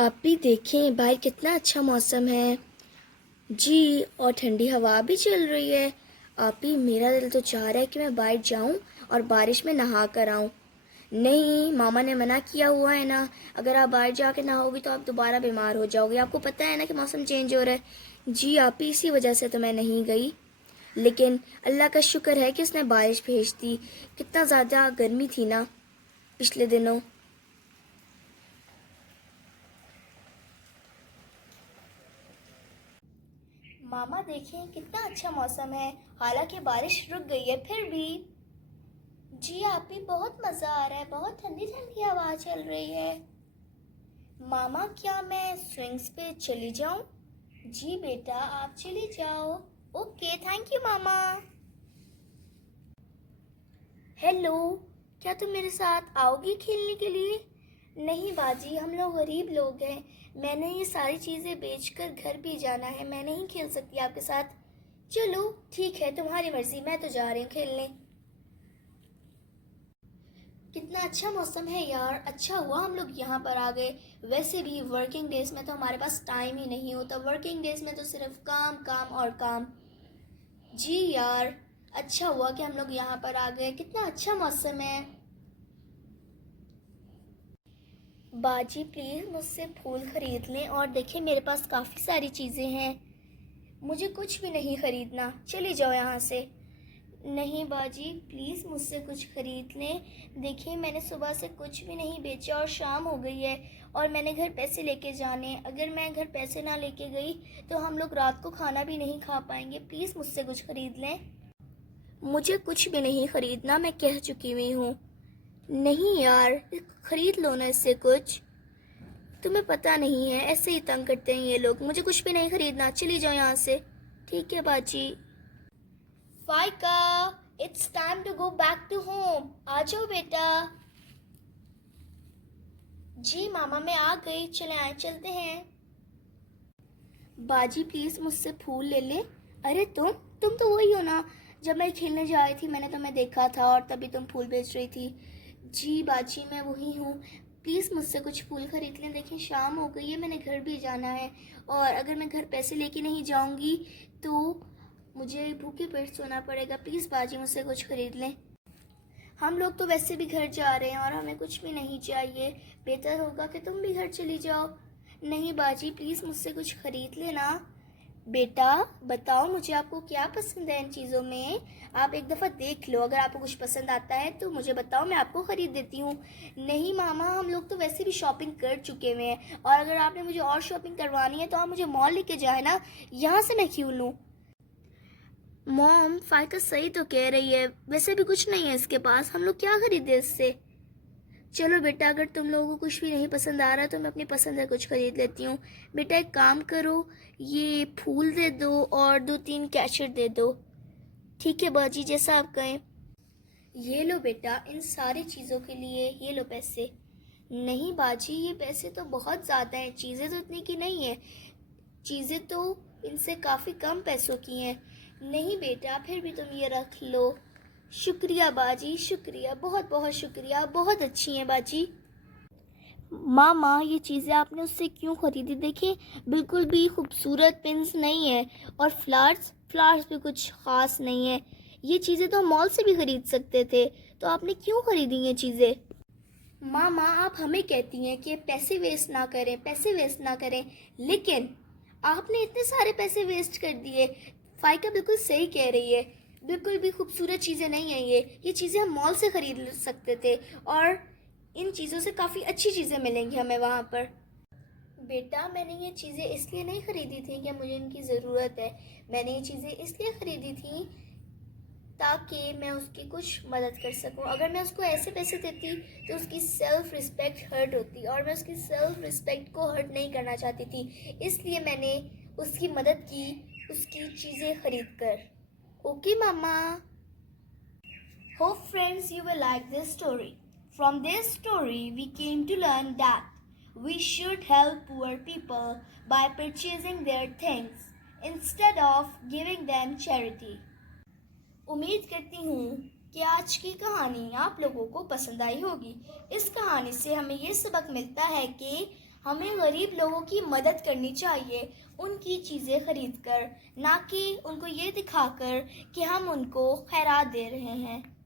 आप भी देखें बाहर कितना अच्छा मौसम है जी। और ठंडी हवा भी चल रही है। आप ही मेरा दिल तो चाह रहा है कि मैं बाहर जाऊं और बारिश में नहा कर आऊं। नहीं, मामा ने मना किया हुआ है ना। अगर आप बाहर जाके नहाओगी तो आप दोबारा बीमार हो जाओगे। आपको पता है ना कि मौसम चेंज हो रहा है जी। आप ही इसी वजह से तो मैं नहीं गई। लेकिन अल्लाह का शुक्र है कि उसने बारिश भेज दी। कितना ज़्यादा गर्मी थी ना पिछले दिनों। मामा देखें कितना अच्छा मौसम है। हालांकि बारिश रुक गई है फिर भी। जी आप भी बहुत मज़ा आ रहा है। बहुत ठंडी ठंडी हवा चल रही है। मामा क्या मैं स्विंग्स पे चली जाऊं? जी बेटा आप चली जाओ। Okay thank you mama. Hello, क्या तुम मेरे साथ आओगी खेलने के लिए? नहीं बाजी, हम लोग गरीब लोग हैं। मैंने ये सारी चीज़ें बेचकर घर भी जाना है। मैं नहीं खेल सकती आपके साथ। चलो ठीक है, तुम्हारी मर्जी, मैं तो जा रही हूँ खेलने। कितना अच्छा मौसम है यार। अच्छा हुआ हम लोग यहाँ पर आ गए। वैसे भी वर्किंग डेज में तो हमारे पास टाइम ही नहीं होता। वर्किंग डेज में तो सिर्फ काम काम और काम। जी यार, अच्छा हुआ कि हम लोग यहाँ पर आ गए। कितना अच्छा मौसम है। बाजी प्लीज़ मुझसे फूल खरीद लें। और देखिए मेरे पास काफ़ी सारी चीज़ें हैं। मुझे कुछ भी नहीं खरीदना, चली जाओ यहाँ से। नहीं बाजी प्लीज़ मुझसे कुछ खरीद लें। देखिए मैंने सुबह से कुछ भी नहीं बेचा और शाम हो गई है और मैंने घर पैसे लेके जाने। अगर मैं घर पैसे ना लेके गई तो हम लोग रात को खाना भी नहीं खा पाएंगे। प्लीज़ मुझसे कुछ खरीद लें। मुझे कुछ भी नहीं खरीदना, मैं कह चुकी हुई हूँ। नहीं यार, खरीद लो ना इससे कुछ। तुम्हें पता नहीं है ऐसे ही तंग करते हैं ये लोग। मुझे कुछ भी नहीं खरीदना, चली जाओ यहाँ से। ठीक है बाजी। Faika, it's time to go back to home. आ जाओ बेटा। जी मामा मैं आ गई, चले आए चलते हैं। बाजी प्लीज मुझसे फूल ले ले। अरे तुम तो वही हो ना। जब मैं खेलने जा रही थी मैंने तुम्हें देखा था और तभी तुम फूल बेच रही थी। जी बाजी मैं वही हूँ। प्लीज़ मुझसे कुछ फूल खरीद लें। देखिए शाम हो गई है, मैंने घर भी जाना है। और अगर मैं घर पैसे लेके नहीं जाऊँगी तो मुझे भूखे पेट सोना पड़ेगा। प्लीज़ बाजी मुझसे कुछ खरीद लें। हम लोग तो वैसे भी घर जा रहे हैं और हमें कुछ भी नहीं चाहिए। बेहतर होगा कि तुम भी घर चली जाओ। नहीं बाजी प्लीज़ मुझसे कुछ खरीद लेना। बेटा बताओ मुझे आपको क्या पसंद है इन चीज़ों में। आप एक दफ़ा देख लो, अगर आपको कुछ पसंद आता है तो मुझे बताओ, मैं आपको ख़रीद देती हूँ। नहीं मामा हम लोग तो वैसे भी शॉपिंग कर चुके हुए हैं और अगर आपने मुझे और शॉपिंग करवानी है तो आप मुझे मॉल लेके जाए ना। यहाँ से मैं क्यों लूँ? मॉम फाइका सही तो कह रही है। वैसे भी कुछ नहीं है इसके पास, हम लोग क्या खरीदे इससे। चलो बेटा अगर तुम लोगों को कुछ भी नहीं पसंद आ रहा तो मैं अपनी पसंद से कुछ खरीद लेती हूँ। बेटा एक काम करो, ये फूल दे दो और 2-3 कैचेट दे दो। ठीक है बाजी जैसा आप कहें। ये लो बेटा इन सारी चीज़ों के लिए ये लो पैसे। नहीं बाजी ये पैसे तो बहुत ज़्यादा हैं। चीज़ें तो इतनी की नहीं है। चीज़ें तो इनसे काफ़ी कम पैसों की हैं। नहीं बेटा फिर भी तुम ये रख लो। शुक्रिया बाजी, शुक्रिया, बहुत बहुत शुक्रिया, बहुत अच्छी हैं बाजी। मामा ये चीज़ें आपने उससे क्यों ख़रीदी? देखिए बिल्कुल भी खूबसूरत पिन्स नहीं है और फ्लावर्स भी कुछ ख़ास नहीं है। ये चीज़ें तो हम मॉल से भी ख़रीद सकते थे, तो आपने क्यों ख़रीदी ये चीज़ें? मामा आप हमें कहती हैं कि पैसे वेस्ट ना करें, पैसे वेस्ट ना करें, लेकिन आपने इतने सारे पैसे वेस्ट कर दिए। फ़ाइका बिल्कुल सही कह रही है। बिल्कुल भी खूबसूरत चीज़ें नहीं हैं ये चीज़ें हम मॉल से ख़रीद सकते थे और इन चीज़ों से काफ़ी अच्छी चीज़ें मिलेंगी हमें वहाँ पर। बेटा मैंने ये चीज़ें इसलिए नहीं ख़रीदी थी कि मुझे इनकी ज़रूरत है। मैंने ये चीज़ें इसलिए ख़रीदी थी ताकि मैं उसकी कुछ मदद कर सकूं। अगर मैं उसको ऐसे पैसे देती तो उसकी सेल्फ़ रिस्पेक्ट हर्ट होती और मैं उसकी सेल्फ़ रिस्पेक्ट को हर्ट नहीं करना चाहती थी। इसलिए मैंने उसकी मदद की उसकी चीज़ें ख़रीद कर। Okay mama. Hope friends you will like this story. From this story we came to learn that we should help poor people by purchasing their things instead of giving them charity. उम्मीद करती हूँ कि आज की कहानी आप लोगों को पसंद आई होगी। इस कहानी से हमें ये सबक मिलता है कि हमें गरीब लोगों की मदद करनी चाहिए, उनकी चीज़ें खरीद कर, ना कि उनको ये दिखाकर कि हम उनको खैरात दे रहे हैं।